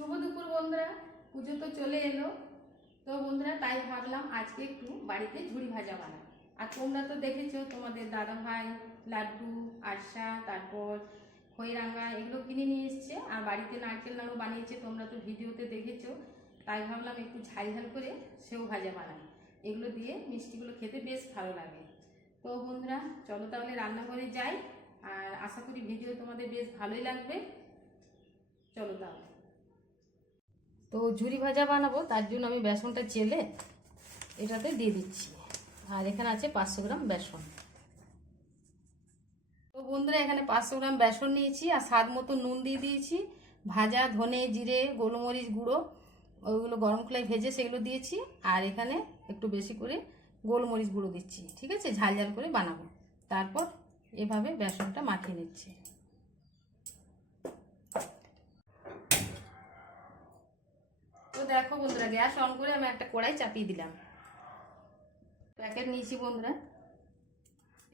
শুভ দুপুর বন্ধুরা, পুজো তো চলে এলো। তো বন্ধুরা, তাই ভাবলাম আজকে একটু বাড়িতে ঝুড়ি ভাজা বানাই। আর তোমরা তো দেখেছ, তোমাদের দাদা ভাই লাড্ডু আরসা তারপর খইরাঙ্গা, এগুলো কিনে নিয়ে এসছে। আর বাড়িতে নারকেল নাড়ু বানিয়েছে, তোমরা তো ভিডিওতে দেখেছ। তাই ভাবলাম একটু ঝাল ঝাল করে সেও ভাজা বানাই। এগুলো দিয়ে মিষ্টিগুলো খেতে বেশ ভালো লাগে। তো বন্ধুরা, চলো তাহলে রান্নাঘরে যাই। আর আশা করি ভিডিও তোমাদের বেশ ভালোই লাগবে। চলো তাহলে। তো ঝুরি ভাজা বানাবো, তার জন্য আমি বেসনটা চেলে এটাতে দিয়ে দিচ্ছি। আর এখানে আছে পাঁচশো গ্রাম বেসন। তো বন্ধুরা, এখানে পাঁচশো গ্রাম বেসন নিয়েছি, আর স্বাদ মতো নুন দিয়ে দিয়েছি, ভাজা, ধনে, জিরে, গোলমরিচ গুঁড়ো, ওইগুলো গরম খোলায় ভেজে সেগুলো দিয়েছি, আর এখানে একটু বেশি করে গোলমরিচ গুঁড়ো দিচ্ছি, ঠিক আছে? ঝাল ঝাল করে বানাবো। তারপর এভাবে বেসনটা মাখিয়ে নিচ্ছি। দেখো বন্ধুরা, গ্যাস অন করে আমি একটা কড়াই চাপিয়ে দিলাম। প্যাকেট নিয়েছি বন্ধুরা,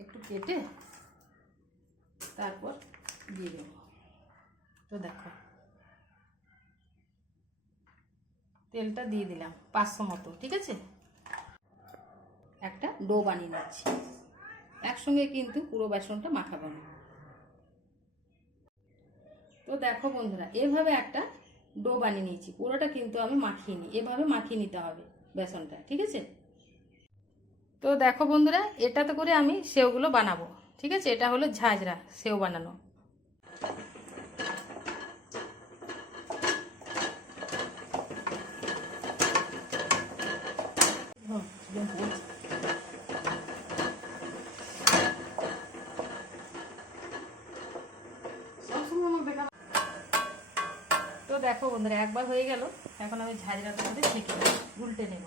একটু কেটে তারপর দিয়ে দেব। তো দেখো, তেলটা দিয়ে দিলাম পাঁচশো মতো, ঠিক আছে? একটা ডো বানিয়ে নিচ্ছি। একসঙ্গে কিন্তু পুরো বেসনটা মাখাবো না। তো দেখো বন্ধুরা, এভাবে একটা ডো বানিয়ে নিয়েছি, পুরোটা কিন্তু আমি মাখিয়ে নিই এভাবে মাখিয়ে নিতে হবে বেসনটা, ঠিক আছে? তো দেখো বন্ধুরা, এটাতে করে আমি সেওগুলো বানাবো, ঠিক আছে? এটা হলো ঝাঁঝরা সেও বানানো। তো দেখো বন্ধুরা একবার হয়ে গেল। এখন আমি ঝাঁঝরাটা করে ছেঁকে উল্টে নেব।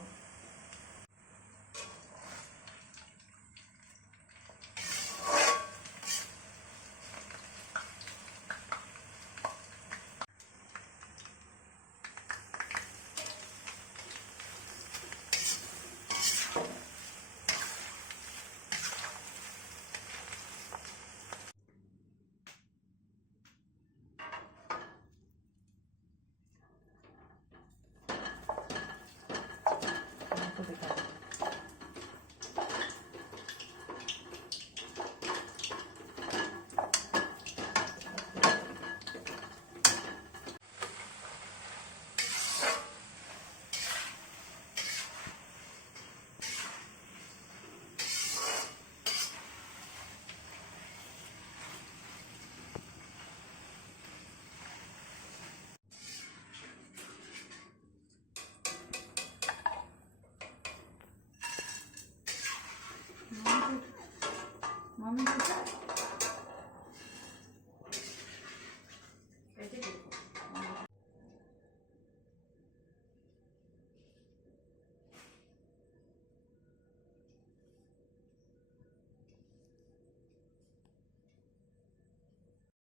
aproveitar. তো